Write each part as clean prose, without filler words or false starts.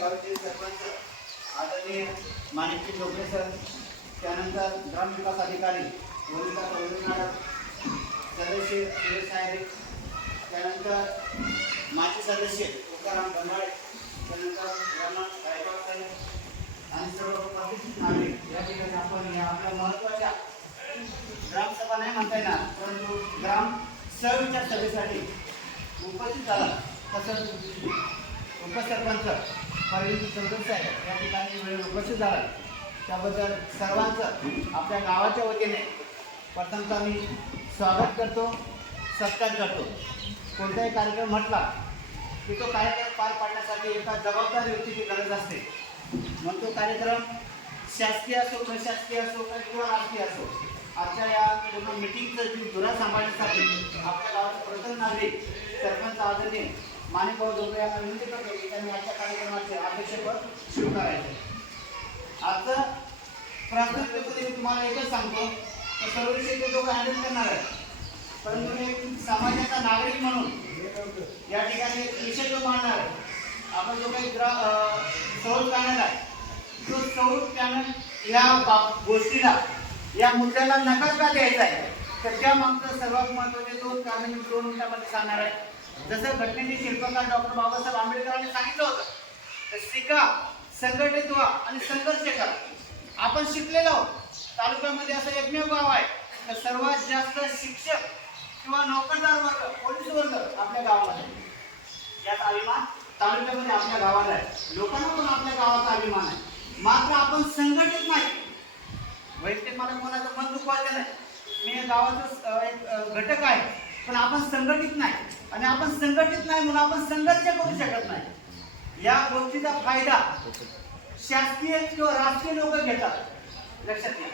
गावचे सरपंच आदरणीय माणिकजी डोकरे सर, त्यानंतर ग्रामविकास अधिकारी वनिता मॅडम, सदस्य सुरेश नायरे, त्यानंतर माजी सदस्य तुकाराम बंडाळे, त्यानंतर रमण गायकवाड साहेब आणि सर्व उपस्थित नागरिक, या ठिकाणी आपण या आपल्या महत्त्वाच्या ग्रामसभा नाही म्हणता येणार परंतु ग्राम सहविचार सभेसाठी उपस्थित झाला. तसंच उपसरपंच परवीन चौधरी साहेब या ठिकाणी वेळ उपस्थित झाला, त्याबद्दल सर्वांचं आपल्या गावाच्या वतीने प्रथमतः मी स्वागत करतो, सत्कार करतो. कोणताही कार्यक्रम म्हटला की तो कार्यक्रम पार पाडण्यासाठी एका जबाबदार व्यक्तीची गरज असते. मग तो कार्यक्रम शासकीय असो, प्रशासकीय असो किंवा राजकीय असो, आजच्या या पूर्ण मिटिंगचं जी धुरा सांभाळण्यासाठी आपल्या गावाचे प्रथम नागरिक सरपंच आदरणीय माणिकभाऊ डोकरे यांना विनंती करतो की त्यांनी आजच्या कार्यक्रमाचे अध्यक्षपद स्वीकारायचे. आजचं प्राथमिकतेमध्ये मी तुम्हाला एकच सांगतो तर सर्व विषय ते लोक हँडल करणार आहे, परंतु एक समाजाचा नागरिक म्हणून या ठिकाणी एक विषय तो मांडणार आहे. आपण जो काही सौर पॅनल आहे तो सौर पॅनल या गोष्टीला या मुद्द्याला नकार का द्यायचा आहे तर त्यामागचं सर्वात महत्त्वाचे दोन कारण मी 2 मिनिटांमध्ये सांगणार आहे. जसं घटनेचे शिल्पकार डॉक्टर बाबासाहेब आंबेडकरांनी सांगितलं होतं तर शिका, संघटित व्हा आणि संघर्ष करा. आपण शिकलेलो आहोत. तालुक्यामध्ये असं एकमेव गाव आहे तर सर्वात जास्त शिक्षक किंवा नोकरदार वर्ग, पोलीस वर्ग आपल्या गावामध्ये. यात अभिमान तालुक्यामध्ये आपल्या गावाला आहे. लोकांना पण आपल्या गावाचा अभिमान आहे. मात्र आपण संघटित नाही. वैयक्तिक मला कोणाचं मन दुखवायचं नाही, मी गावाचा एक घटक आहे, पण आपण संघटित नाही आणि आपण संघटित नाही म्हणून आपण संघर्ष करू शकत नाही. या गोष्टीचा फायदा शासकीय किंवा राजकीय लोक घेतात, लक्षात घ्या.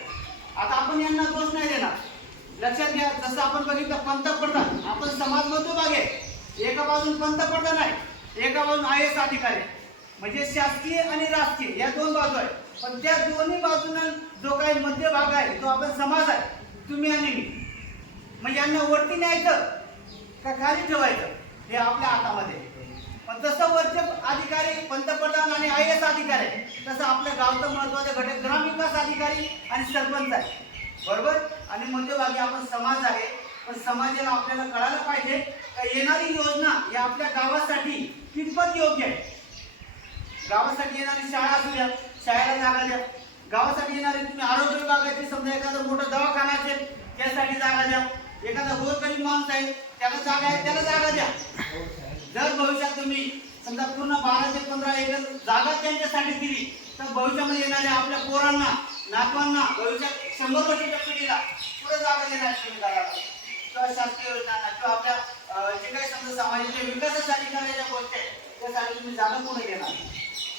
आता आपण यांना दोष नाही देणार, लक्षात घ्या. जसं आपण बघितलं पंतप्रधान, आपण समाज मध्यभाग आहे, एका बाजून पंतप्रधान आहे, एका बाजून IAS अधिकारी, म्हणजे शासकीय आणि राजकीय या दोन बाजू आहेत. पण त्या दोन्ही बाजूंना जो काही मध्यभाग आहे तो आपण समाज आहे, तुम्ही आणि मी. मग यांना वरती न्यायचं का खाली ठेवायचं हे आपल्या हातामध्ये. पण तसं वरचे अधिकारी पंतप्रधान आणि IAS अधिकारी आहे, तसं आपल्या गावचं महत्त्वाचं घटक ग्रामविकास अधिकारी आणि सरपंच आहे, बरोबर. आणि मध्यभागी आपण समाज आहे. पण समाजाला आपल्याला कळायला पाहिजे का येणारी योजना या आपल्या गावासाठी कितपत योग्य आहे. गावासाठी येणारी शाळा असू द्या, शाळेला जागा द्या. गावासाठी येणारे तुम्ही आरोग्य विभागाची समजा एखादं मोठं दवाखाना असेल त्यासाठी जागा द्या. एखादा गोरगरीब माणूस आहे त्याला जागा आहे त्याला जागा द्या. जर भविष्यात तुम्ही समजा पूर्ण 12 ते 15 एकर जागा त्यांच्यासाठी दिली तर भविष्यामध्ये येणाऱ्या आपल्या पोरांना, नातवांना, भविष्यात 100 वर्षाच्या पिढीला पुढे जागा देणार तुम्ही गावाला किंवा शासकीय योजनांना किंवा आपल्या जे काही समजा समाजाच्या विकासासाठी करायच्या गोष्टी आहेत त्यासाठी तुम्ही जागा पुढे घेणार.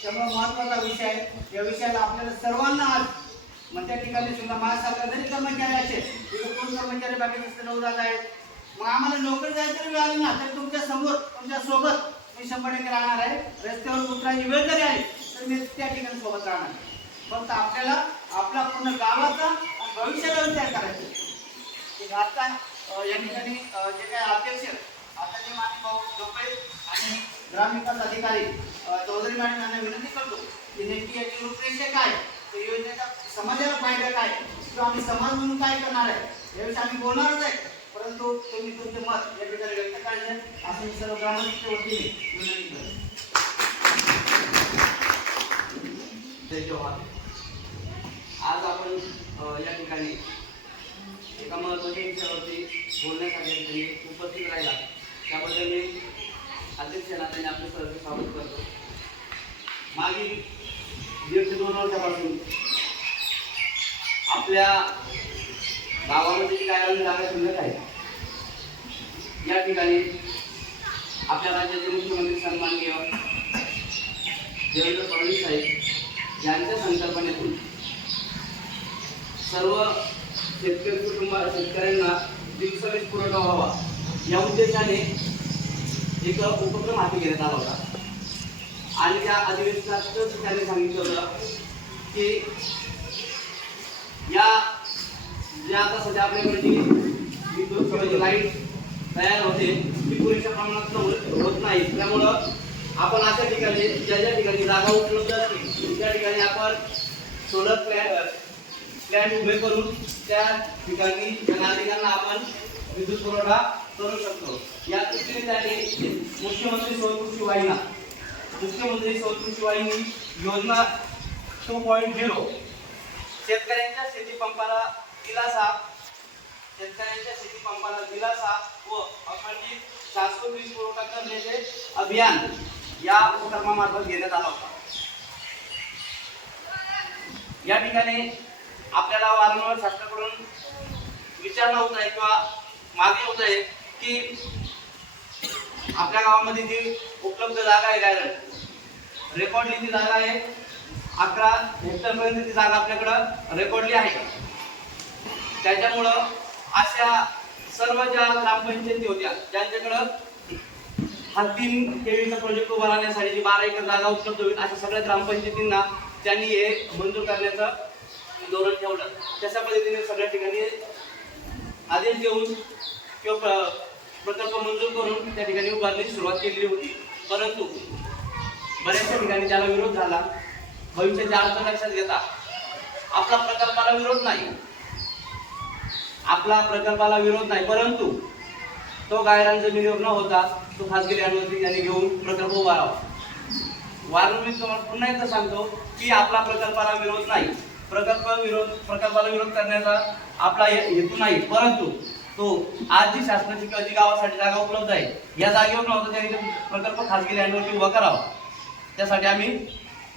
त्यामुळे महत्त्वाचा विषय आहे. या विषयाला आपल्याला सर्वांना आज मग त्या ठिकाणी सुद्धा महासारखा जरी कर्मचारी असेल तिथे कोण कर्मचारी बाकीचे नवजात आहेत, मग आम्हाला नोकरी जायची वेळ आली ना तर तुमच्या समोर तुमच्या सोबत मी 100% राहणार आहे. रस्त्यावर उतरायची वेळ जरी आली तर मी त्या ठिकाणी सोबत राहणार. फक्त आपल्याला आपला पूर्ण गावाचा आणि भविष्याचा विचार करायचा. आता या ठिकाणी जे काही अध्यक्ष आता जे माणिकभाऊ डोकरे आणि ग्रामविकास अधिकारी चौधरी मॅडम यांना विनंती करतो की नेमकी याची रूपरेषा काय, त्या योजनेचा समाजाला फायदा काय किंवा आम्ही समाज म्हणून काय करणार आहे याविषयी आम्ही बोलणारच आहे. परंतु तुम्ही तुमचे मत या ठिकाणी व्यक्त करायचे असं मी सर्व ग्रामस्थांच्या वतीने विनंती करतो. आज आपण या ठिकाणी एका महत्त्वाच्या विषयावरती बोलण्यासाठी उपस्थित राहिला त्याबद्दल मी अध्यक्षांना त्यांनी आपलं सहर्ष स्वागत करतो. मागील 1.5 ते 2 वर्षापासून आपल्या गावामध्ये जी काय जागा शिल्लक आहे या ठिकाणी आपल्या राज्याचे मुख्यमंत्री सन्माननीय देवेंद्र फडणवीस साहेब यांच्या संकल्पनेतून सर्व शेतकऱ्यांना दिवसावीज पुरवठा व्हावा या उद्देशाने एक उपक्रम हाती घेण्यात आला होता. आणि त्या अधिवेशनातच त्यांनी सांगितलं होतं की या जे आता सध्या आपल्याकडे जी विद्युत लाईट तयार होते ती पुरेशा प्रमाणात होत नाही, त्यामुळं आपण अशा ठिकाणी ज्या ज्या ठिकाणी जागा उपलब्ध असतील त्या ठिकाणी आपण सोलर प्लॅन्ट उभे करून त्या ठिकाणी त्या नागरिकांना आपण विद्युत पुरवठा करू शकतो. या दृष्टीने त्यांनी मुख्यमंत्री सौर कृषी वाहिनी योजना 2.0 शेतकऱ्यांच्या शेतीपंपाला दिलासा व अखंडित शाश्वत वीज पुरवठा करण्याचे अभियान या उपक्रमामार्फत घेण्यात आला होता. या ठिकाणी आपल्याला वारंवार शासनाकडून विचारणा होत आहे किंवा मागणी होत आहे की आपल्या गावामध्ये जी उपलब्ध जागा आहे गायरन रेकॉर्डली ती जागा आहे 11 हेक्टरपर्यंत ती जागा आपल्याकडं रेकॉर्डली आहे. त्याच्यामुळं अशा सर्व ज्या ग्रामपंचायती होत्या ज्यांच्याकडं हा 3 केवीचा प्रोजेक्ट उभा राहण्यासाठी जी 12 एकर जागा उपलब्ध होईल अशा सगळ्या ग्रामपंचायतींना त्यांनी हे मंजूर करण्याचं धोरण ठेवलं. तशा पद्धतीने सगळ्या ठिकाणी आदेश देऊन किंवा प्रकल्प मंजूर करून त्या ठिकाणी उभारण्याची सुरुवात केलेली होती. परंतु बऱ्याचशा ठिकाणी त्याला विरोध झाला. भविष्याच्या अडचण लक्षात घेता आपला प्रकल्पाला विरोध नाही, परंतु तो गायरान जमिनीवर न होता तो खासगी लँडवरती त्यांनी घेऊन प्रकल्प उभारावा. वारंवार तुम्हाला पुन्हा एकदा सांगतो की आपला प्रकल्पाला विरोध नाही, प्रकल्पाला विरोध करण्याचा आपला हेतू नाही, परंतु तो आज जी शासनाची जी गावासाठी जागा उपलब्ध आहे या जागेवर नव्हता त्यांनी प्रकल्प खासगी लँडवरती उभा करावा. त्यासाठी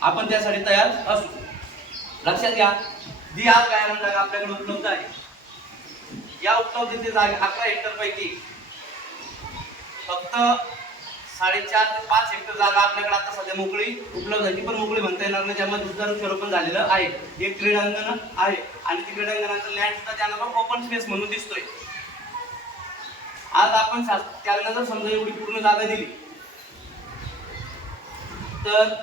आपण त्यासाठी तयार असू. लक्षात घ्या, जी आज गायरान जागा आपल्याकडे उपलब्ध आहे या उपलब्धतेची जागा 11 हेक्टर पैकी फक्त 4.5 ते 5 हेक्टर जागा आपल्याकडे आता सध्या मोकळी उपलब्ध आहे. ती पण मोकळी म्हणता येणार नाही, त्यामध्ये वृक्षारोपण झालेलं आहे. एक क्रीडांगण आहे आणि ती क्रीडांगणाचं लँड सुद्धा त्यांना ओपन स्पेस म्हणून दिसतोय. आज आपण त्याला जर समजा एवढी पूर्ण जागा दिली तर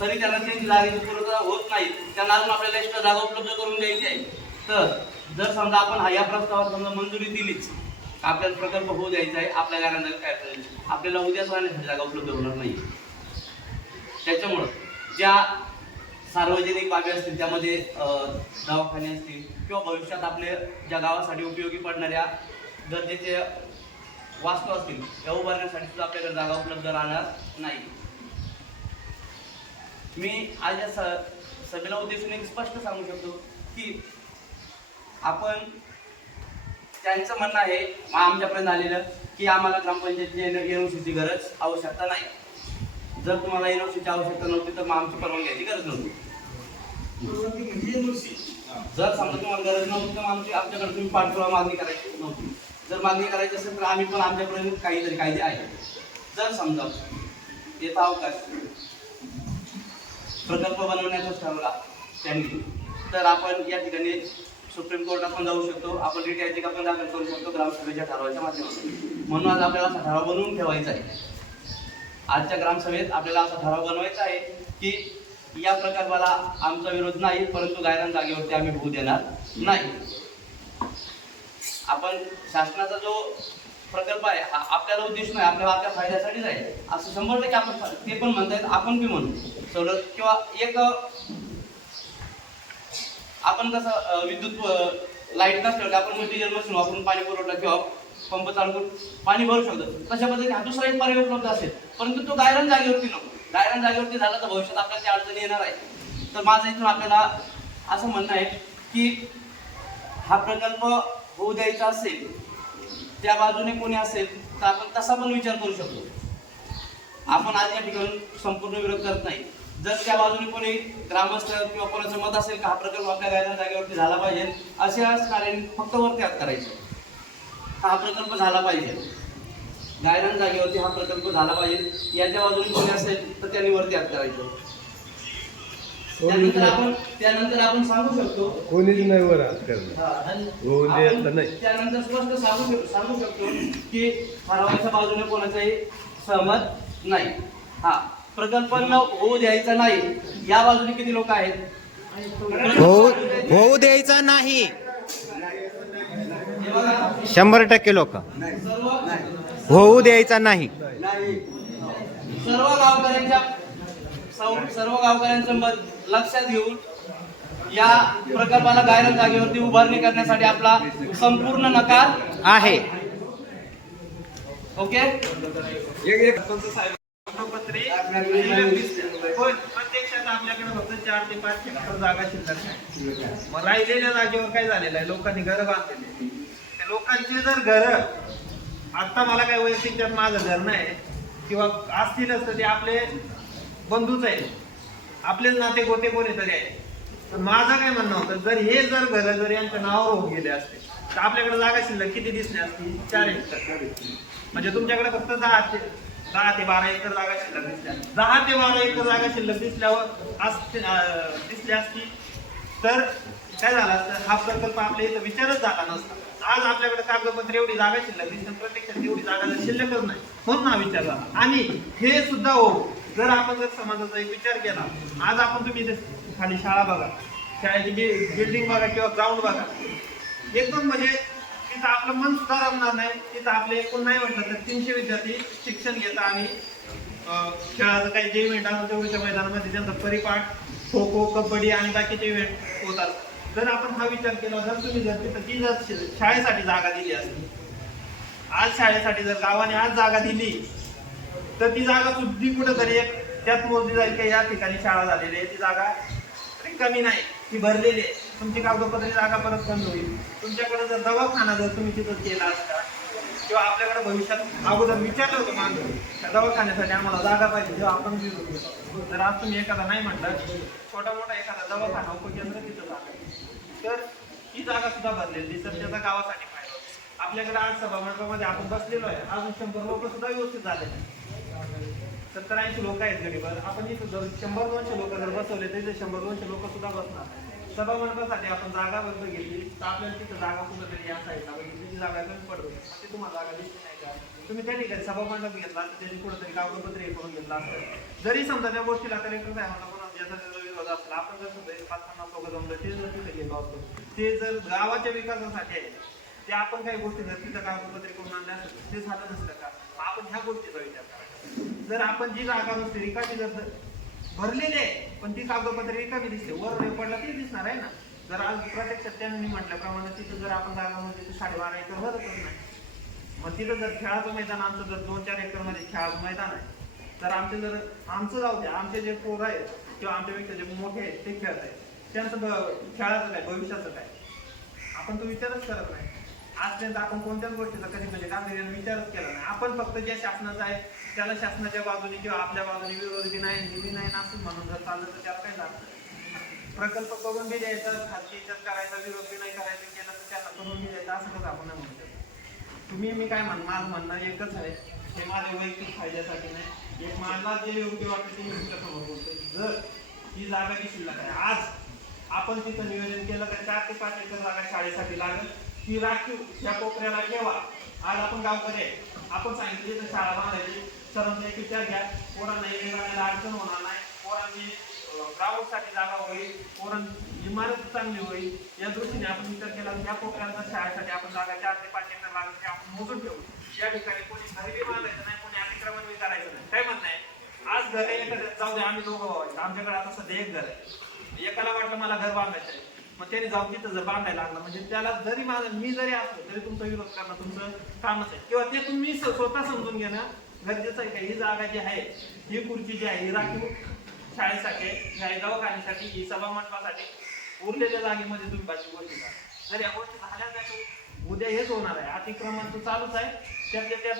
तरी त्यांना त्यांची जागेची पुरवठा होत नाही. त्यांना अजून आपल्याला एक्स्ट्रा जागा उपलब्ध करून द्यायची आहे. तर जर समजा आपण या प्रस्तावात समजा मंजुरी दिलीच, आपल्याला प्रकल्प होऊ द्यायचा आहे, आपल्या गावांना काय करायचं, आपल्याला उद्याच राहण्यासाठी जागा उपलब्ध होणार नाही. त्याच्यामुळं ज्या सार्वजनिक बाबी असतील त्यामध्ये दवाखाने असतील किंवा भविष्यात आपल्या ज्या गावासाठी उपयोगी पडणाऱ्या गरजेचे वास्तू असतील त्या उभारण्यासाठी सुद्धा आपल्याकडे जागा उपलब्ध राहणार नाही. मी आज या सभेला उद्देशून एक स्पष्ट सांगू शकतो की आपण त्यांचं म्हणणं आहे आमच्यापर्यंत आलेलं की आम्हाला ग्रामपंचायतीची एनओसीची गरज आवश्यकता नाही. जर तुम्हाला एनओसीची आवश्यकता नव्हती तर मग आमची परवानगी घ्यायची गरज नव्हती. जर समजा तुम्हाला गरज नव्हती तर आमची आमच्याकडे तुम्ही पाठपुरावा मागणी करायची नव्हती. जर मागणी करायची असेल तर आम्ही पण आमच्यापर्यंत काहीतरी कायदे आहे. जर समजा येता अवकाश प्रकल्प बनवण्याचा ठरवला त्यांनी तर आपण या ठिकाणी सुप्रीम कोर्टात पण जाऊ शकतो, आपण रिट याचिका पण दाखल करू शकतो ग्रामसभेच्या ठरावाच्या माध्यमातून. म्हणून आज आपल्याला असा ठराव बनवून ठेवायचा आहे. आजच्या ग्रामसभेत आपल्याला असा ठराव बनवायचा आहे की या प्रकल्पाला आमचा विरोध नाही, परंतु गायरान जागेवरती आम्ही होऊ देणार नाही. आपण शासनाचा जो प्रकल्प आहे आपल्याला उद्देश नाही, आपल्याला आपल्या फायद्यासाठीच आहे असं 100% आपण ते पण म्हणतायत, आपण बी म्हणू सवलत किंवा एक आपण कसं विद्युत लाईट नसल्यावर आपण मटेरियल मशीन वापरून पाणी पुरवठा किंवा पंप चालू करून पाणी भरू शकतो. तशा पद्धतीने हा दुसरा एक पर्याय उपलब्ध असेल, परंतु तो गायरान जागेवरती नको. गायरान जागेवरती झाला तर भविष्यात आपल्याला त्या अडचणी येणार आहे. तर माझं इथून आपल्याला असं म्हणणं आहे की हा प्रकल्प होऊ द्यायचा असेल त्या बाजूने कोणी असेल तर आपण तसा पण विचार करू शकतो. आपण आज या ठिकाणी संपूर्ण विरोध करत नाही. जर त्या बाजूने कोणी ग्रामस्थ किंवा कोणाचं मत असेल की हा प्रकल्प आपल्या गायरान जागेवरती झाला पाहिजे अशाच कार्याने फक्त वरती हात करायचं, हा प्रकल्प झाला पाहिजे गायरान जागेवरती हा प्रकल्प झाला पाहिजे याच्या बाजूने कोणी असेल तर त्यांनी वरती हात करायचं. त्यानंतर आपण सांगू शकतो कोणीच नाही वर हात त्यानंतर स्पष्ट सांगू शकतो की ठरावाच्या बाजूने कोणाचाही सहमत नाही. हा प्रकल्प होऊ द्यायचा नाही या बाजूने किती लोक आहेत? होऊ द्यायचा नाही 100% लोक होऊ द्यायचा नाही. सर्व गावकऱ्यांचं मत लक्षात घेऊन या प्रकल्पाला गायरन जागेवरती उभारणी करण्यासाठी आपला संपूर्ण नकार आहे. ओके. प्रत्यक्षात आपल्याकडे फक्त 4 ते 5 हेक्टर जागा शिल्लक आहे. मग राहिलेल्या जागेवर काय झालेलं आहे, लोकांनी घरं बांधलेली. त्या लोकांची जर घरं, आता मला काय वैयक्तिक त्यात माझं घर नाही किंवा असतीलच तर ते आपले बंधूच आहे, आपलेच नाते गोते कोणीतरी आहे. तर माझं काय म्हणणं होतं, जर हे जर घरं जर यांच्या नावावर होऊन गेले असते तर आपल्याकडे जागा शिल्लक किती दिसली असती? 4 हेक्टर. म्हणजे तुमच्याकडे फक्त 10 ते 12 एकर जागा शिल्लक दिसल्या. 10 ते 12 एकर जागा शिल्लक दिसली असती तर काय झालं असतं, हा प्रकल्प आपल्या इथं विचारच झाला नसता. आज आपल्याकडे कागदपत्र एवढी जागा शिल्लक दिसते, प्रत्यक्षात एवढी जागा जर शिल्लकच नाही म्हणून हा विचार झाला. आणि हे सुद्धा जर आपण जर समाजाचा एक विचार केला, आज आपण तुम्ही इथे खाली शाळा बघा, शाळेची बिल्डिंग बघा किंवा ग्राउंड बघा, एकदम म्हणजे तिथं आपलं मन सुद्धा रमणार नाही. तिथं आपले एकूण नाही म्हटलं तर 300 विद्यार्थी शिक्षण घेतात आणि खेळाचं काही जे इव्हेंट असतात तेवढ्या मैदानामध्ये त्यांचा परिपाठ, खो खो, कबड्डी आणि बाकीचे इव्हेंट होतात. जर आपण हा विचार केला, जर तुम्ही जर तिथं ती जर शाळेसाठी जागा दिली असती, आज शाळेसाठी जर गावाने आज जागा दिली तर ती जागा सुद्धा कुठेतरी एक त्यात मोजली जाईल की या ठिकाणी शाळा झालेली आहे, ती जागा कमी नाही, ती भरलेली आहे. तुमची कागदपत्री जागा परत कमी होईल. तुमच्याकडे जर दवाखाना जर तुम्ही तिथं केला असता किंवा आपल्याकडे भविष्यात अगोदर विचारलं होतं मागं त्या दवाखान्यासाठी आम्हाला जागा पाहिजे, जेव्हा आपण जर आज तुम्ही एखादा नाही म्हटलं, छोटा मोठा एखादा दवाखाना उपकेंद्र तिथं जागा तर ही जागा सुद्धा भरलेली, तर त्याचा गावासाठी फायदा होतो. आपल्याकडे आज सभामंडपामध्ये आपण बसलेलो आहे, अजून 100 लोक सुद्धा व्यवस्थित झाले, 70-80 लोक आहेत गडीवर. आपण इथं जर 100-200 लोक जर बसवले तर 100-200 लोक सुद्धा बसणार. सभा मंडपासाठी आपण जागा बंद घेतली तर आपल्याला तिथं जागा कुठंतरी या साईडला बघितली, ती जागा कमी पडत होती, तुम्हाला जागा दिसली नाही का? तुम्ही त्या ठिकाणी सभा मंडप घेतला तर त्यांनी कुठंतरी कागदपत्र हे करून घेतला असतं. जरी समजा त्या गोष्टीला कलेक्टर साहेबांना कोणा ज्याचा विरोध असला, आपण जर समजा 5-50 लोक जमलं ते जर तिथे गेलो असतो, ते जर गावाच्या विकासासाठी आहे, ते आपण काही गोष्टी जर तिथं कागदपत्रे करून आणल्या असतं ते झालं नसतं का? आपण ह्या गोष्टीचा विचार करायचा. जर आपण जी जागा नसते रिकामी जर भरलेली आहे पण ती कागदपत्रे रिकामी दिसते, वर पडला ते दिसणार आहे ना. जर आज प्रत्यक्षात त्यांनी म्हटल्याप्रमाणे तिथं जर आपण जागा म्हणजे 12.5 एकर भरतच नाही, मग तिथं जर खेळाचं मैदान आमचं जर 2-4 एकर मध्ये खेळाचं मैदान आहे, तर आमचं जाऊ द्या, आमचे जे पोरं आहेत किंवा आमच्यापेक्षा जे मोठे आहेत ते खेळत आहेत, त्यांचं खेळाचं काय, भविष्याचं काय, आपण तो विचारच करत नाही. आजपर्यंत आपण कोणत्याच गोष्टीचा कधी म्हणजे गांभीर्याने विचारच केला नाही. आपण फक्त ज्या शासनाचा आहे त्याला शासनाच्या बाजूने किंवा आपल्या बाजूने विरोधी नाही असं म्हणून जर चाललं तर त्याला काय झालं, प्रकल्प करून बी द्यायचा, खाजगी याच्यात करायचा, विरोध बी नाही करायचं, केलं तर त्याला करून बी द्यायचं, असं कसं आपण नाही म्हणू शकतो. मी काय माझं म्हणणं एकच आहे, हे माझ्या वैयक्तिक फायद्यासाठी नाही, एक मला जे योग्य वाटतं ते मी तुमच्यासमोर बोलतो. जर ही जागा जी शिल्लक आहे, आज आपण तिथं नियोजन केलं तर 4 ते 5 एकर जागा शाळेसाठी लागेल, ती राखीव या कोपऱ्याला ठेवा. आज आपण गावकरी आहे, आपण सांगितले तर शाळा बांधायची, सर्वांचा एक विचार घ्या, पोरांना येण्याला अडचण होणार नाही, पोरांनी ग्राउंडसाठी जागा होईल, पोरांची इमारत चांगली होईल, या दृष्टीने आपण विचार केला. या कोपऱ्याला शाळेसाठी आपण जागा 4 ते 5 एकर लागेल ते आपण मोजून ठेवू. या ठिकाणी कोणी घरी बांधायचं नाही, कोणी अतिक्रमण बी करायचं नाही. काय म्हणणं आहे, आज घर एखाद्या जाऊ द्या, आम्ही दोघं व्हायचं, आमच्याकडे आता सध्या एक घर आहे, एकाला वाटलं मला घर बांधायचं आहे, मग त्याने जाऊन तिथं जर बांधायला लागलं म्हणजे त्याला जरी मी जरी असलो तरी तुमचा विरोध करणं तुमचं कामच आहे, किंवा ते तुम्ही स्वतः समजून घेणं गरजेचं आहे. का ही जागा जी आहे, ही खुर्ची जी आहे, ही राखीव शाळेसाठी, दवाखान्यासाठी, ही सभा मंडपासाठी, उरलेल्या जागेमध्ये तुम्ही बाकी गोष्टी करा. जर या गोष्टी झाल्या नाही उद्या हेच होणार आहे, अतिक्रमण तर चालूच आहे, त्यात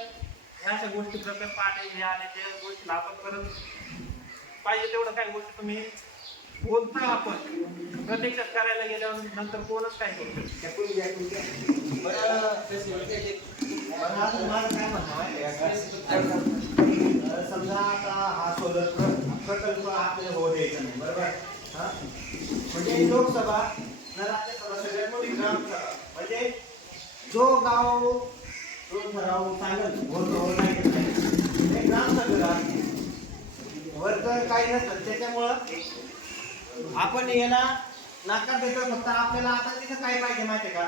ह्या अशा गोष्टी प्रकल्प आले हे आले त्या गोष्टीला आपण करत पाहिजे तेवढं काही गोष्टी तुम्ही बोलता, आपण प्रत्यक्षात करायला गेल्यावर नंतर कोणच काय करू समजा आता हा सोलर प्रकल्प आपल्याला होऊ द्यायचा नाही, बरोबर. म्हणजे लोकसभा राज्यसभा सगळ्यात मोठी ग्रामसभा, म्हणजे जो गाव जो ठराव सांगेल बोलतो नाही ग्रामसभेला वर्ग काही नसतं, त्याच्यामुळं आपण याला नाकार देतो. फक्त आपल्याला आता तिथं काय पाहिजे माहिती आहे का,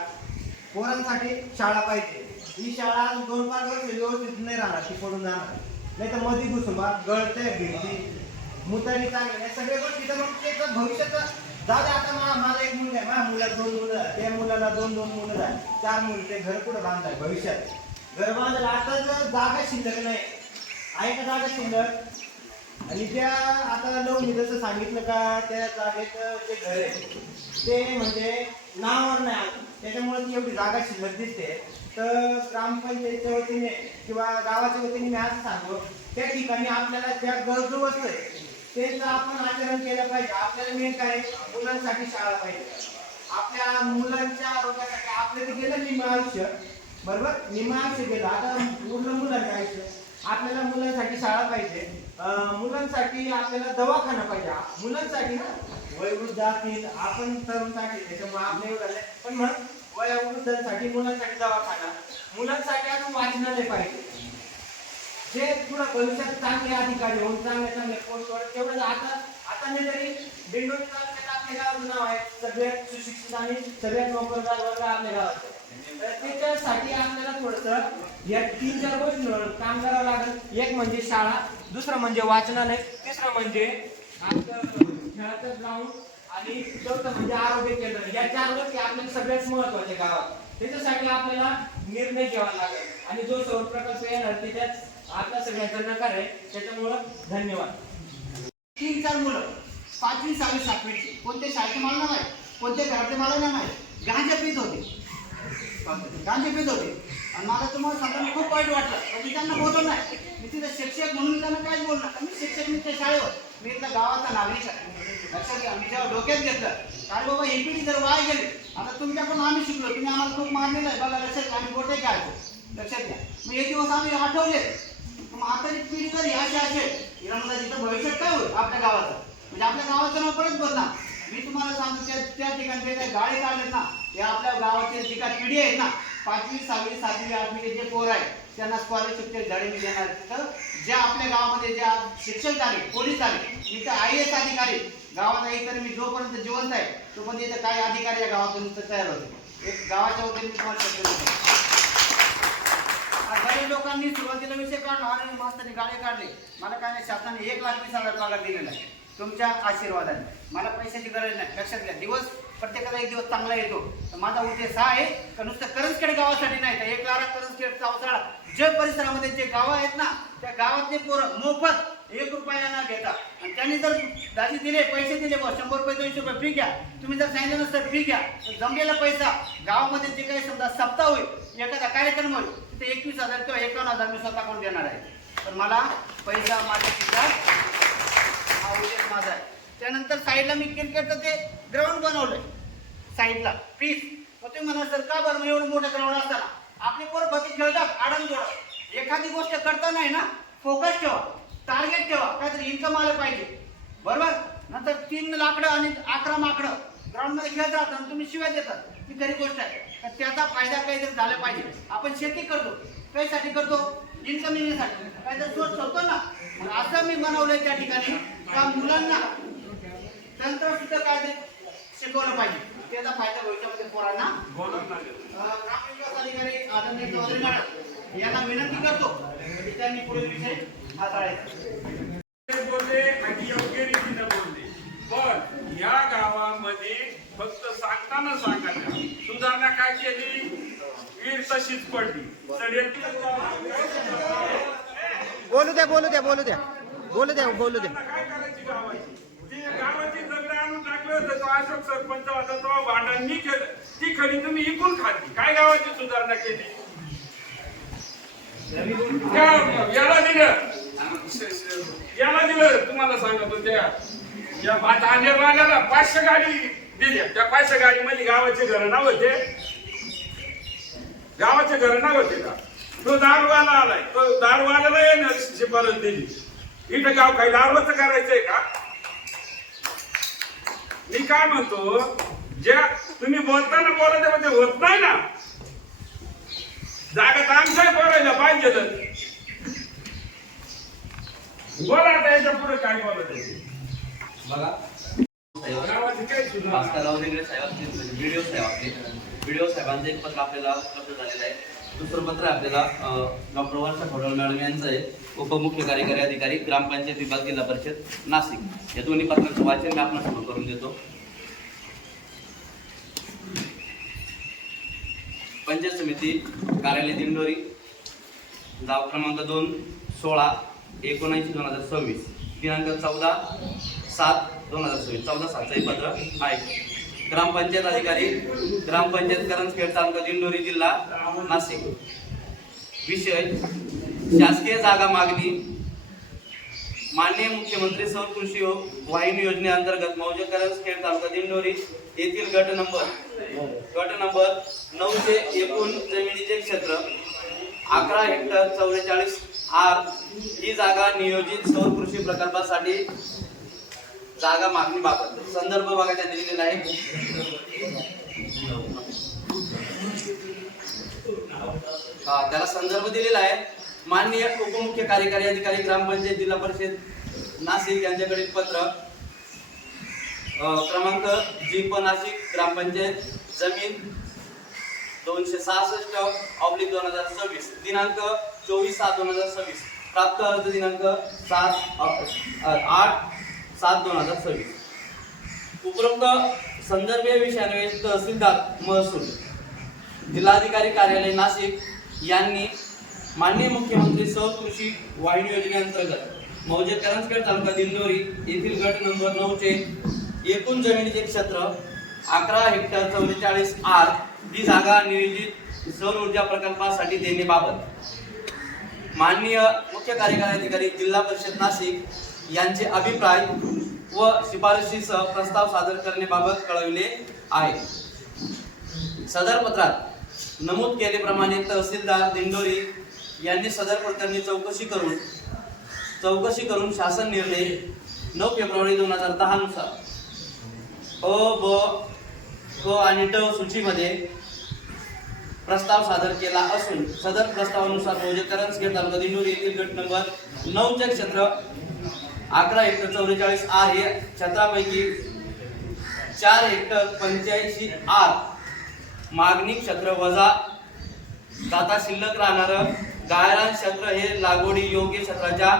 पोरांसाठी शाळा पाहिजे. ही शाळा 2-5 वर्ष व्यवस्थित नाही राहणार, ती पडून जाणार. नाही तर मध्ये घुसून बा गळते भिंती मुतारी चांगलं नाही सगळे गोष्टी तर मग त्याचं भविष्याचं जाऊ दे. आता मला एक मुलगा आहे, माझ्या मुलाला 2 मुलं आहे, त्या मुलाला 2 मुलं आहे, 4 मुलं, ते घर कुठं बांधाय भविष्यात घर बांधायला आता जर जागा शिल्लक नाही आहे का जागा शिल्लक आणि त्या आता मी जसं सांगितलं का त्या जागेत जे घर आहे ते म्हणजे नावावर नाही आलं त्याच्यामुळे ती एवढी जागा शिल्लक दिसते. तर ग्रामपंचायतीच्या वतीने किंवा गावाच्या वतीने मी असं सांगतो त्या ठिकाणी आपल्याला ज्या गरजू वस्तू आहे त्यांचं आपण आचरण केलं पाहिजे. आपल्याला मेन काय मुलांसाठी शाळा पाहिजे. आपल्या मुलांच्या आरोग्यासाठी आपलं ते गेलं निम्म आयुष्य बरोबर निम्म आयुष्य गेलं आता पूर्ण मुलांचं आयुष्य आपल्याला मुलांसाठी शाळा पाहिजे. मुलांसाठी आपल्याला दवाखाना पाहिजे मुलांसाठी ना वयोवृद्धातील आपण तरुणसाठी त्याच्यामुळे आपले एवढं पण मग वयोवृद्धांसाठी मुलांसाठी दवाखाना मुलांसाठी आपण वाचनालय पाहिजे जे पुढे भविष्यात चांगले अधिकारी होऊन चांगल्या पोस्टवर तेवढं आता मी जरी दिंडोरी तालुक्यात आपल्या गावाचं नाव आहे सगळ्यात सुशिक्षित आणि सगळ्यात नोकरदार वर्ग आपल्या गावात तर त्याच्यासाठी आपल्याला थोडंसं या 3-4 गोष्टींवर काम करावं लागेल. एक म्हणजे शाळा, दुसरं म्हणजे वाचनालय, तिसरं म्हणजे खेळाचं ग्राउंड आणि चौथं म्हणजे आरोग्य केंद्र. या 4 गोष्टी आपल्याला सगळ्यात महत्वाच्या गावात. त्याच्यासाठी आपल्याला निर्णय घ्यावा लागेल आणि जो सौर प्रकल्प येणार त्याच्यात आपला सगळ्यांचा नकार आहे. त्याच्यामुळं धन्यवाद. 3-4 मुलं 5वी 6वी 7वीची कोणत्या शाळेचे मला नाही माहीत कोणत्या घरातले मला नाही माहीत गांजा पित होते आणि मला तुम्हाला सांगायला खूप वाईट वाटलं पण मी त्यांना बोललो नाही. मी तिथं शिक्षक म्हणून त्यांना काहीच बोलणार मी शिक्षक मी त्या शाळेवर मी इथला गावाचा नागरिक आहे. लक्षात घ्या मी जेव्हा डोक्यात घेतलं कारण बाबा ही पिढी जर वाया गेली आता तुमच्याकडून आम्ही शिकलो तुम्ही आम्हाला खूप मारलेलं आहे बघा लक्षात घ्या आम्ही गोटे काय लक्षात घ्या मग एक दिवस आम्ही आठवले मग आताची पिढी जर अशी असेल हिला मला तिथं भविष्यात काय होईल आपल्या गावाचं म्हणजे आपल्या गावाचं नाव परत बदला. मी तुम्हाला सांगतो त्या ठिकाणी जे गाळे काढलेत ना हे आपल्या गावाचे जी काय पिढी आहेत ना 5वी 6वी 7वी 8वी जे पोर आहेत त्यांना स्कॉलरशिपचे धडे मी देणार. तिथं ज्या आपल्या गावामध्ये ज्या शिक्षक झाले पोलीस झाले इथं IAS अधिकारी गावात आहे तर मी जोपर्यंत जिवंत आहे तोपर्यंत इथं काही अधिकारी या गावातून तयार होते. एक गावाच्या वतीने मी तुम्हाला सांगतो काही लोकांनी सुरुवातीला विषय काढला आणि मास्तरने गाळे काढले मला काय नाही शासनाने 1,20,000 पगार दिलेला आहे तुमच्या आशीर्वादाने मला पैशाची गरज नाही. लक्षात घ्या दिवस प्रत्येकाला एक दिवस चांगला येतो तर माझा उद्देश हा आहे का नुसतं करंजखेड गावासाठी नाही तर 1 लाख करंजखेड चौसाळा जे परिसरामध्ये जे गावं आहेत ना त्या गावातले पोरं मोफत 1 रुपया न घेता आणि त्यांनी जर दादी दिले पैसे दिले 100 रुपये 200 रुपये फी घ्या तुम्ही जर सांगितलं नसतं फी घ्या तर जमलेला पैसा गावामध्ये जे काही समजा सप्ताह होईल एखादा कार्यक्रम होईल तिथे 21,000 किंवा 51,000 मी स्वतः कोण देणार आहे. पण मला पैसा माझ्या खिशात हा उद्देश माझा आहे. त्यानंतर साईडला मी क्रिकेटचं ते ग्राउंड बनवलंय साईडला पीस मग तुम्ही म्हणा सर का बरं एवढं मोठं ग्राउंड असताना आपले पोरं फक्त खेळतात आडमजोड एखादी गोष्ट करता नाही ना फोकस ठेवा टार्गेट ठेवा काहीतरी इन्कम आलं पाहिजे बरोबर. नंतर 3 लाकडं आणि 11 माकडं ग्राउंडमध्ये खेळतात आणि तुम्ही शिवाय देतात ही खरी गोष्ट आहे तर त्याचा फायदा काहीतरी झाला पाहिजे. आपण शेती करतो काहीसाठी करतो इन्कम येण्यासाठी काहीतरी सोर्स होतो ना मग असं मी बनवलंय त्या ठिकाणी का मुलांना तंत्र सुद्धा काहीतरी शिकवलं पाहिजे त्याचा फायदा भविष्यामध्ये पोरांना. ग्रामविकास अधिकारी आदरणीय चौधरी मॅडम यांना विनंती करतो की त्यांनी पुढील विषय हाताळायचा. बोलले आणि योग्य रीतीने बोलले पण या गावामध्ये फक्त सांगताना सांगायला सुधारणा काय केली वीर तशीच पडली बोलू द्या काय करायची गावाची जगडे आणून टाकलं होतं तो अशोक सरपंच होता तो भांडणांनी केलं ती खडी तुम्ही इकून खाती काय गावाची सुधारणा केली याला दिलं तुम्हाला सांगतो त्या धान्यवाल्याला 500 गाडी दिल्या त्या 500 गाडीमध्ये गावाचे घर नव्हते का तो दारूवाला आलाय तो दारूवाल्याला येणार शिफारस दिली इथं गाव काही दारूचं करायचंय का. मी काय म्हणतो ज्या तुम्ही बोलताना बोलत आहे ते होत नाही ना जागा आमच्या बोलायला पाहिजे बोला आता याच्या पुढे काय बोलत आहे बघा गावाची काय सुद्धा भास्करराव रेंगडे साहेब व्हिडिओ साहेबांचं एक पत्र आपल्याला उपलब्ध झालेलं आहे. दुसरं पत्र आपल्याला डॉक्टर वर्षा खडोळ मॅडम यांचं आहे उपमुख्य कार्यकारी अधिकारी ग्रामपंचायत विभाग जिल्हा परिषद नाशिक या दोन्ही पत्रांचं वाचन मी आपणास करून देतो. पंचायत समिती कार्यालय दिंडोरी, गाव क्रमांक 2 16/19/2026, दिनांक 14/7/2026, 14/7 हे पत्र आहे. ग्रामपंचायत अधिकारी ग्रामपंचायत करंजखेड तालुका दिंडोरी जिल्हा नाशिक. विषय शासकीय जागा मागणी. माननीय मुख्यमंत्री सौर कृषी वाहिनी योजनेअंतर्गत मौजे करंजखेड तालुका दिंडोरी येथील गट नंबर 9 चे एकूण जमिनीचे क्षेत्र 11 हेक्टर 44 आर ही जागा नियोजित सौर कृषी प्रकल्पासाठी जागा मागणी बाबत संदर्भ बघा त्यांनी दिलेला आहे. त्याला संदर्भ दिलेला आहे. माननीय उपमुख्य कार्यकारी अधिकारी ग्रामपंचायत जिल्हा परिषद नाशिक यांच्याकडे पत्र क्रमांक G नाशिक ग्रामपंचायत जमीन 266/2026, दिनांक 24/7/2026, प्राप्त अर्ज दिनांक 8/7/2026. उपरोक्त संदर्भीय विषयान्वये तहसीलदार महसूल जिल्हाधिकारी कार्यालय नाशिक यांनी माननीय मुख्यमंत्री सौर कृषी वाहिनी योजनेअंतर्गत मौजे करंजखेड तालुका दिंडोरी येथील गट नंबर 9 चे एकूण जमिनीचे क्षेत्र 11 हेक्टर 44 आर ही जागा नियोजित सौर ऊर्जा प्रकल्पासाठी देण्याबाबत माननीय मुख्य कार्यकारी अधिकारी जिल्हा परिषद नाशिक यांचे अभिप्राय व शिफारशीसह प्रस्ताव सादर करण्याबाबत कळविले आहे. सदर पत्रात नमूद केल्याप्रमाणे तहसीलदार दिंडोरी यांनी सदर प्रकरणी चौकशी करून शासन निर्णय 9 फेब्रुवारी 2010 नुसार अ, ब, क आणि ड सूचीमध्ये प्रस्ताव सादर केला असून सदर प्रस्तावानुसार मौजे करंजखेड तालुका दिंडोरी येथील गट नंबर 9 चे क्षेत्र 11 हेक्टर 44 आर हे क्षेत्रापैकी 4 हेक्टर 85 आर मागणी क्षेत्र वजा जाता शिल्लक राहणार गायरान क्षेत्र हे लागवडी योग्य क्षेत्राच्या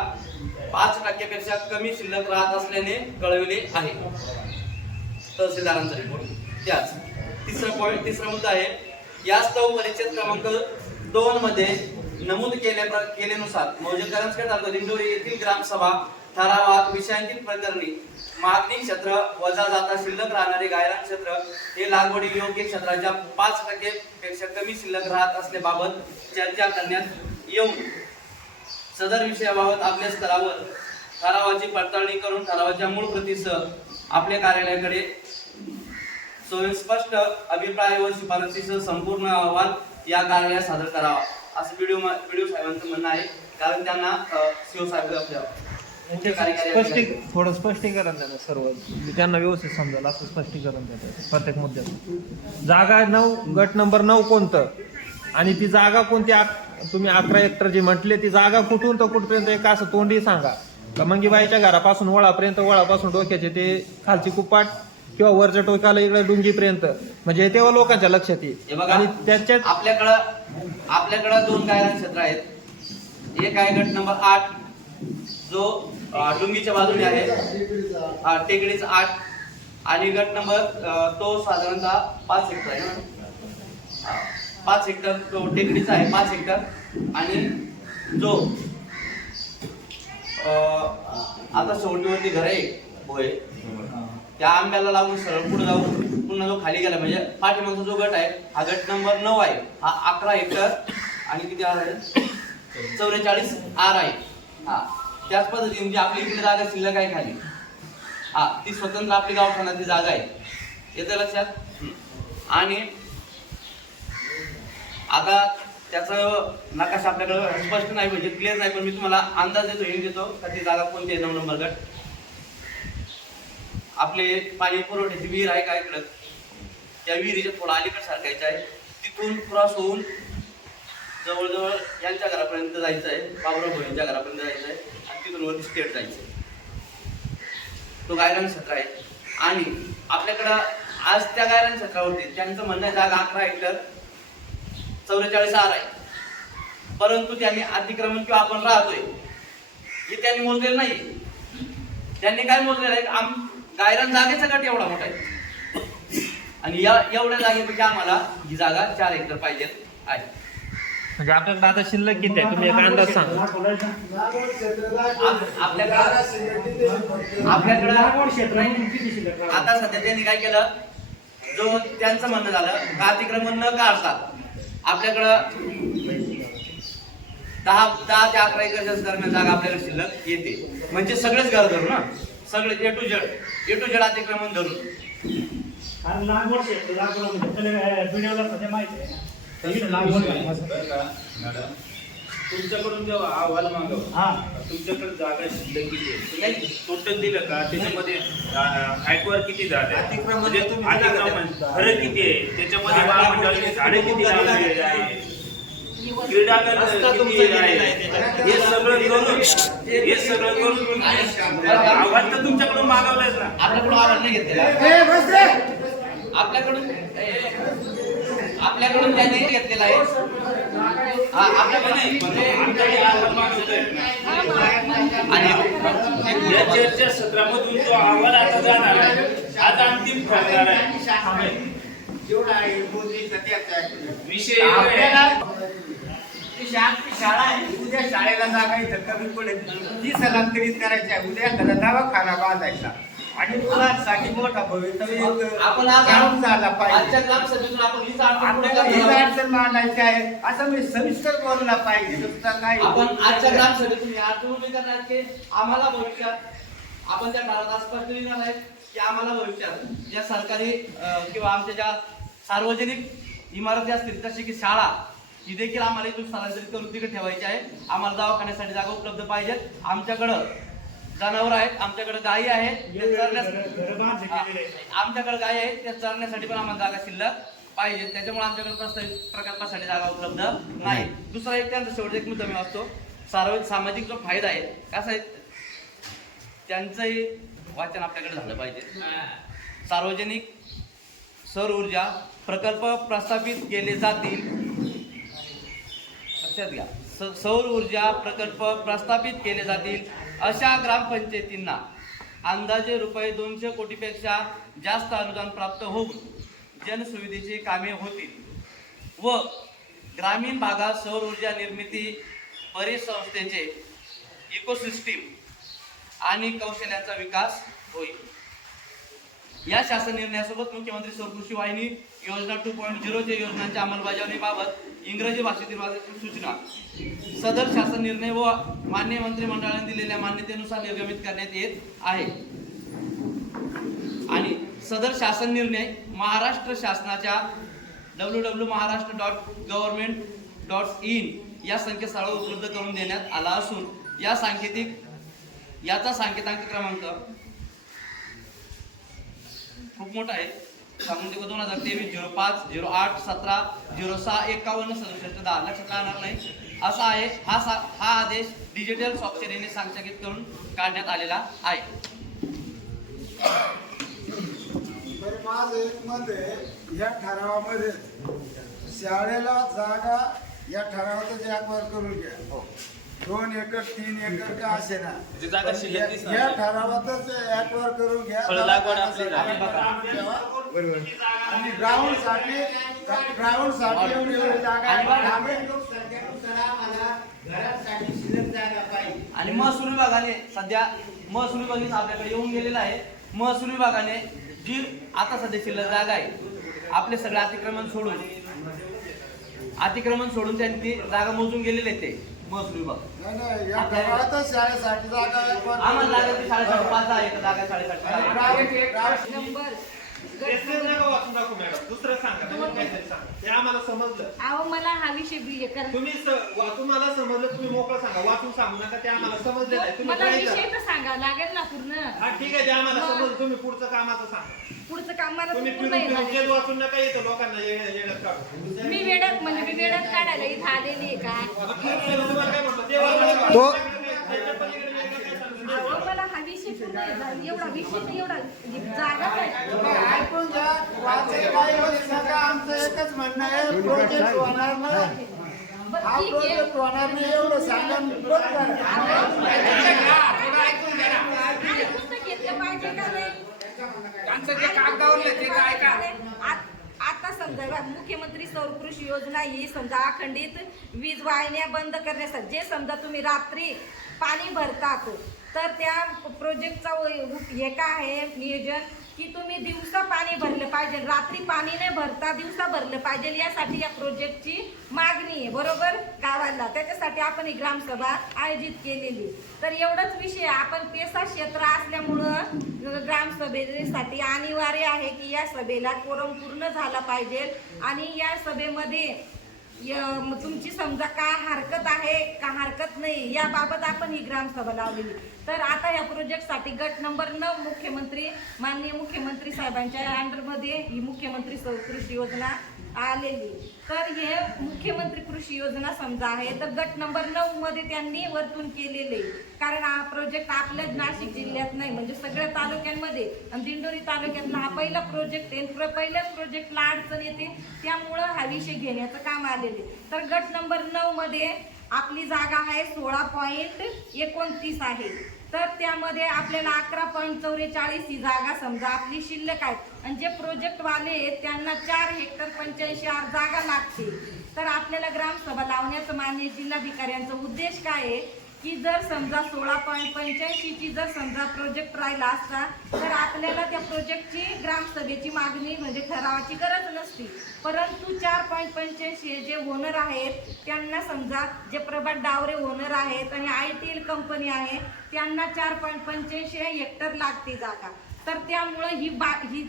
5% पेक्षा कमी शिल्लक राहत असल्याने कळविले आहे. तहसीलदारांचा रिपोर्ट. त्याच तिसरा मुद्दा आहे. यास्तव परिच्छेद क्रमांक 2 मध्ये नमूद केल्यानुसार मौजे करंजखेड तालुका दिंडोरी येथील ग्रामसभा ठरावात विषयांकित प्रकरणी मागणी क्षेत्र वजा जाता शिल्लक राहणारे गायरान क्षेत्र हे लागवडी योग्य क्षेत्राच्या 5% पेक्षा कमी शिल्लक राहत असल्याबाबत चर्चा करण्यात येऊन सदर विषयाबाबत आपल्या स्तरावर ठरावाची पडताळणी करून ठरावाच्या मूळ प्रतीसह आपल्या कार्यालयाकडे स्पष्ट अभिप्राय व शिफारशीसह संपूर्ण अहवाल या कार्यालयात सादर करावा असं व्हिडिओ साहेबांचं म्हणणं आहे. कारण त्यांना सीओ साहेब मुख्य कार्यकारी थोडं स्पष्टीकरण द्या सर्व त्यांना व्यवस्थित समजायला असं स्पष्टीकरण द्या प्रत्येक मुद्द्यात. जागा 9 गट नंबर 9 कोणतं आणि ती जागा कोणती तुम्ही 11 हेक्टर जी म्हटले ती जागा कुठून तर कुठपर्यंत एक असं तोंडी सांगा. मंगीबाईच्या घरापासून वळापासून डोक्याचे ते खालची कुपाट किंवा वरच्या टोकाला इकडे डुंगीपर्यंत म्हणजे तेव्हा लोकांच्या लक्षात येईल. आणि त्याच्यात आपल्याकडं 2 गायरान क्षेत्र आहेत. एक आहे गट नंबर 8 जो डुंगीच्या बाजूने आहे टेकडीचा 8 आणि गट नंबर तो साधारणतः 5 हेक्टर आहे. 5 हेक्टर तो टेकडीचा आहे 5 हेक्टर आणि जो आता शेवटीवरती घर आहे होय त्या आंब्याला लागून सरळ पुढे जाऊन पुन्हा जो खाली गेला म्हणजे पाठीमागचा जो गट आहे हा गट नंबर 9 आहे. हा 11 हेक्टर आणि किती आर आहे 44 आर आहे. हा त्याच पद्धतीने म्हणजे आपली इकडे जागा शिल्लक आहे खाली ती स्वतंत्र आपली गावठाणाची जागा आहे. येतं लक्षात. आणि आता त्याचं नकाशा आपल्याकडे स्पष्ट नाही म्हणजे क्लिअर नाही पण मी तुम्हाला अंदाज देतो हे देतो का ती जागा कोणती आहे. 9 नंबर गट आपले पाणी पुरवठ्याची विहीर आहे का इकडं त्या विहिरीच्या थोडा अलीकडे सारखायचं आहे. तिथून क्रॉस होऊन जवळजवळ यांच्या घरापर्यंत जायचं आहे बाबुराव यांच्या घरापर्यंत जायचं आहे आणि तिथून वरती स्टेट जायचं आहे. तो गायरान क्षेत्र आहे. आणि आपल्याकडं आज त्या गायरान क्षेत्रावरती त्यांचं म्हणणं जागा 11 हेक्टर 44 आर आहे. परंतु त्यांनी अतिक्रमण किंवा आपण राहतोय हे त्यांनी मोजलेलं नाही. त्यांनी काय मोजलेलं आहे, गायरान जागेचा गट एवढा मोठा आहे आणि एवढ्या जागेपैकी आम्हाला ही जागा 4 हेक्टर पाहिजे आहे. म्हणजे आपल्याकडे आता शिल्लक किती आहे तुम्ही एक अंदाज सांगा. आपल्याकडं आता सध्या त्यांनी काय केलं, जो त्यांचं म्हणणं झालं का अतिक्रमण न काढता आपल्याकडं 10 ते 11 एकरच्या दरम्यान जागा आपल्याकडे शिल्लक येते. म्हणजे सगळेच घर धरून ना, सगळे ए टू झेड अतिक्रमण धरून. तुमच्याकडून जेव्हा अहवाल मागवला तुमच्याकडे जागा शिल्लक किती आहे टोटल दिलं का, त्याच्यामध्ये हायटवर किती जागा आहे, म्हणजे अतिक्रमण खरं किती आहे, त्याच्यामध्ये महामंडळाची झाडे किती लावलेली आहे, क्रीडांगण किती आहे, हे सगळं करून तुम्ही अहवाल तर तुमच्याकडून मागवलायच ना. आपल्याकडून अहवाल नाही घेतलेला, आपल्याकडून त्यांनी घेतलेला आहे. आणि या चर्चा सत्रामधून जो अहवाल आता जाणार आहे, आज अंतिम ठरणार आहे. विषय शाळा आहे, उद्या शाळेला जागा इथं कमी पडेल, ती स्थलांतरित करायची आहे. उद्या एखादा दवाखाना बांधायचा आणि मुलांसाठी मोठा भवितव्य आपण झाला पाहिजे. आजच्या ग्रामसभेतून आपण हीच अडचण मांडायची आहे असं मी सविस्तर बोलला पाहिजे. नुसतं काय आपण आजच्या ग्रामसभेतून ही अडचण उभी करणार की आम्हाला भविष्यात आपण त्या ठरावात स्पष्ट लिहिणार आहे की आम्हाला भविष्यात ज्या सरकारी किंवा आमच्या ज्या सार्वजनिक इमारती असतील जसे की शाळा ही देखील आम्हाला इथून स्थलांतरित करून तिकडे ठेवायची आहे. आम्हाला दवाखान्यासाठी जागा उपलब्ध पाहिजेत. आमच्याकडं जनावर आहेत, आमच्याकडे गायी आहेत, आमच्याकडे गायी आहेत त्या चरण्यासाठी पण आम्हाला जागा शिल्लक पाहिजे. त्याच्यामुळे आमच्याकडे प्रस्तावित प्रकल्पासाठी जागा उपलब्ध नाही. दुसरा एक त्यांचा शेवटचा एक मुद्दा मी वाचतो. सामाजिक जो फायदा आहे कसा आहे, त्यांचंही वाचन आपल्याकडे झालं पाहिजे. सार्वजनिक सौर ऊर्जा प्रकल्प प्रस्थापित केले जातील. लक्षात घ्या, सौर ऊर्जा प्रकल्प प्रस्थापित केले जातील अशा ग्रामपंचायतींना अंदाजे रुपये 200 कोटीपेक्षा जास्त अनुदान प्राप्त होऊन जनसुविधेची कामे होतील व ग्रामीण भागात सौर ऊर्जा निर्मिती परिसंस्थेचे इकोसिस्टीम आणि कौशल्यांचा विकास होईल. या शासन निर्णयासोबत मुख्यमंत्री सौर कृषी वाहिनी योजना 2.0 च्या योजनांच्या अंमलबजावणीबाबत इंग्रजी भाषेतील सूचना सदर शासन निर्णय व मान्य मंत्रिमंडळाने दिलेल्या मान्यतेनुसार निर्गमित करण्यात येत आहे. आणि सदर शासन निर्णय महाराष्ट्र शासनाच्या www.maharashtra.government.in या संकेतस्थळावर उपलब्ध करून देण्यात आला असून याचा सांकेतांक क्रमांक खूप मोठा आहे. सांगून 2023 05 08 17 06 51 67 10 लक्षात राहणार नाही असा आहे. हा आदेश डिजिटल स्वाक्षरीने संकेतित करून काढण्यात आलेला आहे. तर माझं एक मत आहे, या ठरावामध्ये शाळेला जागा या ठरावातच एकवार करून घ्या. 2 एकर 3 एकर का असे ना, या ठरावातच एकवार करून घ्या. आणि ग्राउंड साठी एवढी जागा घरासाठी शिल्लक जागा पाहिजे. आणि महसूल विभागाने सध्या महसूल विभाग आपल्याकडे येऊन गेलेला आहे. महसूल विभागाने जी आता सध्या शिल्लक जागा आहे आपले सगळे अतिक्रमण सोडून त्यांनी ती जागा मोजून गेलेले आहेत ते महसूल विभाग. या ठरावातच शाळेसाठी जागा आम्हाला लागत 5.5 आहे जागा 5.5. दुसरं सांगा ते आम्हाला समजलं. अहो मला हा विषय तुम्ही तुम्हाला समजलं, तुम्ही मोकळं सांगा, वाचून सांगू नका. ते आम्हाला समजलं नाही. तुम्ही मला विषय तर सांगा लागेल ना पूर्ण. हा ठीक आहे, ते आम्हाला समजलं. तुम्ही पुढचं कामाचं सांगा. पुढचं काम मला तुम्ही पूर्ण नाही झालं. वाचून नका येतं लोकांना येण्यात काढू. मी वेड्यात काढायला इथं आलेली आहे का? तुम्हाला काय म्हटलं ते वाचून अहो, मला हा विषय पूर्ण नाही झाला. एवढा विषय नाही, एवढा जागा ऐकून घ्या. वाचायला काही होत नका. आमचं एकच म्हणणं आहे, प्रोजेक्ट होणार नाही. बरं, हा ठीक आहे. प्रोजेक्ट होणार नाही एवढं सांगा आणि बंद करा. ऐकून तर घेतलं पाहिजे का नाही? आता समजा बघा, मुख्यमंत्री सौर कृषी योजना ही समजा अखंडित वीज वाहिन्या बंद करण्यासाठी जे समजा तुम्ही रात्री पाणी भरतात तर त्या प्रोजेक्टचा हे काय आहे नियोजन की तुम्ही दिवसा पाणी भरलं पाहिजे, रात्री पाणी नाही भरता दिवसा भरलं पाहिजे, यासाठी या प्रोजेक्टची मागणी आहे बरोबर गावाला. त्याच्यासाठी आपण ही ग्रामसभा आयोजित केलेली. तर एवढंच विषय, आपण पेसा क्षेत्र असल्यामुळं ग्रामसभेसाठी अनिवार्य आहे की या सभेला कोरम पूर्ण झाला पाहिजे आणि या सभेमध्ये तुमची समजा काय हरकत आहे का हरकत नाही याबाबत आपण ही ग्रामसभा लावलेली. तर आता या प्रोजेक्टसाठी गट नंबर 9 मुख्यमंत्री माननीय मुख्यमंत्री साहेबांच्या अंडरमध्ये ही मुख्यमंत्री सौर कृषी योजना आलेली. तर हे मुख्यमंत्री कृषी योजना समजा आहे तर गट नंबर 9 मध्ये त्यांनी वरतून केलेले, कारण हा प्रोजेक्ट आपल्या नाशिक जिल्ह्यात नाही म्हणजे सगळ्या तालुक्यांमध्ये आणि दिंडोरी तालुक्यातला हा पहिला प्रोजेक्ट आहे. पहिल्याच प्रोजेक्टला अडचण येते त्यामुळं हा विषय घेण्याचं काम आलेले. तर गट नंबर 9 मध्ये आपली जागा आहे 16.29 आहे. तर त्यामध्ये आपल्याला 11.44 ही जागा समजा आपली शिल्लक आहे आणि जे प्रोजेक्टवाले आहेत त्यांना 4 हेक्टर 85 जागा लागते. तर आपल्याला ग्रामसभा लावण्याचं माननीय जिल्हाधिकाऱ्यांचा उद्देश काय आहे की जर समजा 16.85ची जर समजा प्रोजेक्ट राहिला असता तर आपल्याला त्या प्रोजेक्टची ग्रामसभेची मागणी म्हणजे ठरावाची गरज नसती, परंतु 4.85 जे ओनर आहेत त्यांना समजा जे प्रभात डावरे ओनर आहेत आणि ITL कंपनी आहे त्यांना 4.85 हेक्टर लागते जागा. तर त्यामुळं ही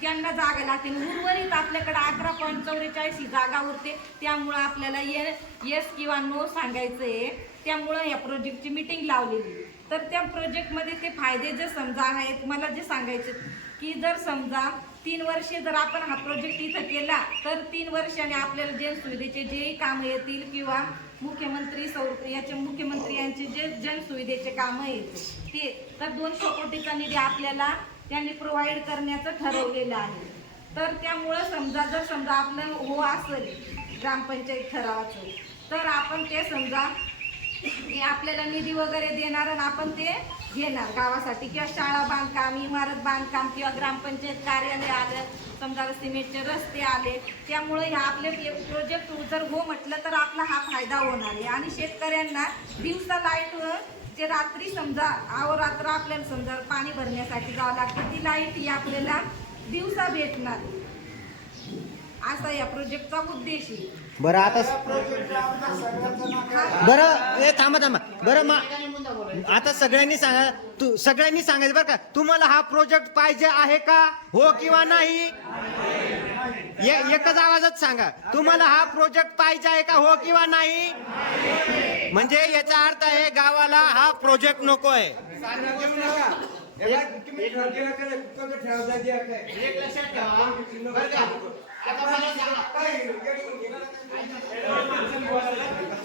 त्यांना जागा लागते. उर्वरित आपल्याकडे 11.44 ही जागा उरते. त्यामुळं आपल्याला येस किंवा नो सांगायचं आहे. त्यामुळं या प्रोजेक्टची मीटिंग लावलेली. तर त्या प्रोजेक्टमध्ये ते फायदे जे समजा आहेत मला जे सांगायचे की जर समजा 3 वर्षे जर आपण हा प्रोजेक्ट इथं केला तर 3 वर्षाने आपल्याला जनसुविधेचे जेही कामं येतील किंवा मुख्यमंत्री यांचे जे जनसुविधेचे कामं येतील ते तर 200 कोटीचा निधी आपल्याला त्यांनी प्रोव्हाइड करण्याचं ठरवलेलं आहे. तर त्यामुळं समजा जर समजा आपलं हो असेल ग्रामपंचायत ठरावाचं तर आपण ते समजा ते आपल्याला निधी वगैरे देणार आणि आपण ते घेणार गावासाठी किंवा शाळा बांधकाम इमारत बांधकाम किंवा ग्रामपंचायत कार्यालय आलं समजा सिमेंटचे रस्ते आले. त्यामुळे ह्या आपले प्रोजेक्ट जर हो म्हटलं तर आपला हा फायदा होणार आहे आणि शेतकऱ्यांना दिवसा लाईट जे रात्री समजा अहोरात्र आपल्याला समजा पाणी भरण्यासाठी जावं लागतं ती लाईट ही आपल्याला दिवसा भेटणार असा या प्रोजेक्टचा उद्देश आहे. बरं आता बरं ए थांबा बरं आता सगळ्यांनी सांगायचं बरं का तुम्हाला हा प्रोजेक्ट पाहिजे आहे का हो किंवा नाही. एकच आवाजात सांगा तुम्हाला हा प्रोजेक्ट पाहिजे आहे का हो किंवा नाही. म्हणजे याचा अर्थ आहे गावाला हा प्रोजेक्ट नको आहे. एक लक्षात ठेवा बरं का. आता मला सांगा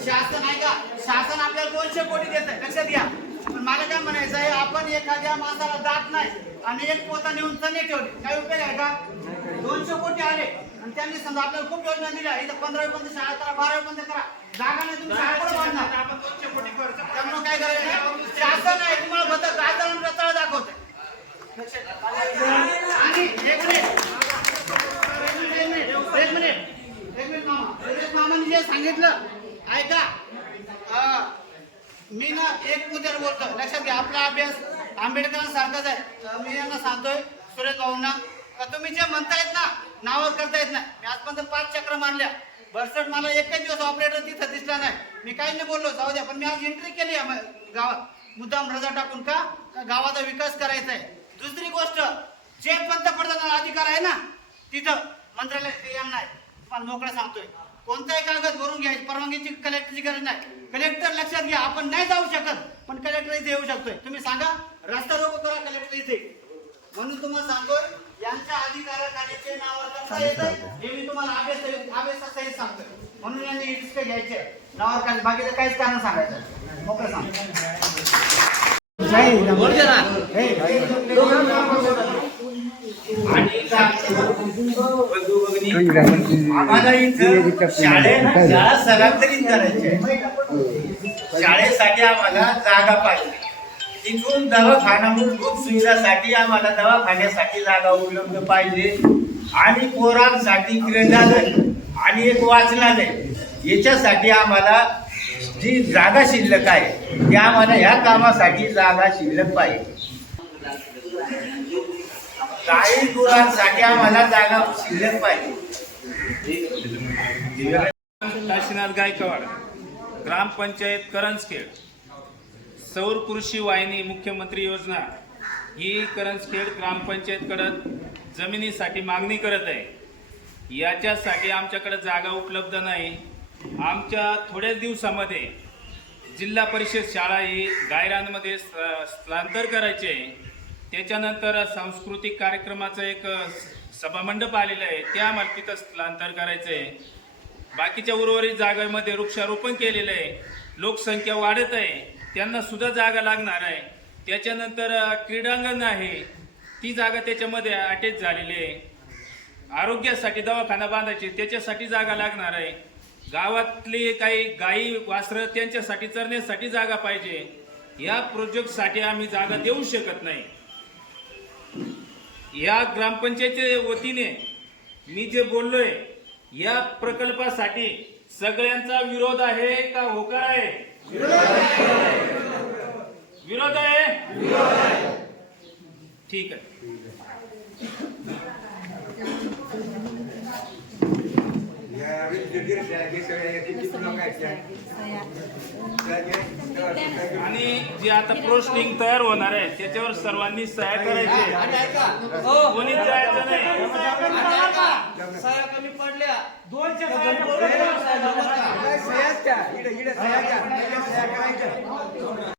शासन आहे का शासन आपल्याला 200 कोटी देत आहे लक्षात घ्या. पण मला काय म्हणायचं आहे आपण एखाद्या माणसाला जात नाही आणि एक पोता नेऊन चणे ठेवले काय उपयोग आहे का. 200 कोटी आले आणि त्यांनी समजा आपल्याला खूप योजना दिल्या इथं 15वी पर्यंत शाळा करा 12वी पर्यंत करा जागा नाही तुम्ही शाळा कुठे बांधणार. आपण 200 कोटी खर्च त्यामुळे काय करायचं शासन आहे तुम्हाला बदल राजकारण तळ दाखवते. आणि एक मिनिट मामाने जे सांगितलं ऐका मी ना एक मुद्द्यावर बोलतो लक्षात घ्या. आपला अभ्यास आंबेडकरांसारखाच आहे. मी यांना सांगतोय सुरेश भाऊंना का तुम्ही जे म्हणतायत ना नावं करता येत नाही. मी आजपर्यंत 5 चक्र मारल्या बरसट मला एकच दिवस ऑपरेटर तिथं दिसला नाही. मी काही नाही बोललो जाऊ द्या पण मी आज एंट्री केली गावात मुद्दाम रजा टाकून का गावाचा विकास करायचा आहे. दुसरी गोष्ट जे पंतप्रधान अधिकार आहे ना तिथं मंत्रालय यांना आहे. पण मोकळं सांगतोय कोणताही कागद भरून घ्यायची परवानगीची कलेक्टरची गरज नाही. कलेक्टर लक्षात घ्या आपण नाही जाऊ शकत पण कलेक्टर इथे येऊ शकतोय. तुम्ही सांगा रस्ता रोको करा कलेक्टर इथे. म्हणून तुम्हाला सांगतोय यांच्या अधिकाराखालीचे नाव करता येतं हे मी तुम्हाला अभ्यासासहित सांगतोय. म्हणून यांनी रिस्क घ्यायचे नावावर खाली बाकीचं काहीच कारण सांगायचं मोकळं सांग. आणि बंधू भगिनी आम्हाला इथं शाळा स्थलांतरित करायची आहे. शाळेसाठी आम्हाला जागा पाहिजे. तिथून दवाखाना मूलभूत सुविधासाठी आम्हाला दवाखान्यासाठी जागा उपलब्ध पाहिजे आणि पोरांसाठी क्रीडालय आणि एक वाचनालय याच्यासाठी आम्हाला जी जागा शिल्लक आहे ती आम्हाला ह्या कामासाठी जागा शिल्लक पाहिजे. काही गुरांसाठी आम्हाला जागा शिल्लक पाहिजे. काशीनाथ गायकवाड, ग्रामपंचायत करंजखेड, सौर कृषी वाहिनी मुख्यमंत्री योजना ही करंजखेड ग्रामपंचायतकडं जमिनीसाठी मागणी करत आहे. याच्यासाठी आमच्याकडे जागा उपलब्ध नाही. आमच्या थोड्याच दिवसामध्ये जिल्हा परिषद शाळा ही गायरांमध्ये स्थलांतर करायचे आहे. त्याच्यानंतर सांस्कृतिक कार्यक्रमाचं एक सभामंडप आलेलं आहे, त्या आम्हाला तिथं स्थलांतर करायचं आहे. बाकीच्या उर्वरित जागेमध्ये वृक्षारोपण केलेलं आहे. लोकसंख्या वाढत आहे, त्यांना सुद्धा जागा लागणार आहे. त्याच्यानंतर क्रीडांगण आहे, ती जागा त्याच्यामध्ये अटॅच झालेली आहे. आरोग्यासाठी दवाखाना बांधायचे, त्याच्यासाठी जागा लागणार आहे. गावातली काही गाई वासरं त्यांच्यासाठी चरण्यासाठी जागा पाहिजे. या प्रोजेक्टसाठी आम्ही जागा देऊ शकत नाही. या ग्रामपंचायतीच्या वतीने मी जे बोललोय या प्रकल्पासाठी सगळ्यांचा विरोध आहे का होकार आहे? विरोध आहे. ठीक आहे. आणि जे आता पोस्टिंग तयार होणार आहे त्याच्यावर सर्वांनी सह्या करायची. कोणीच जायचं नाही. सह्या कमी पडल्या.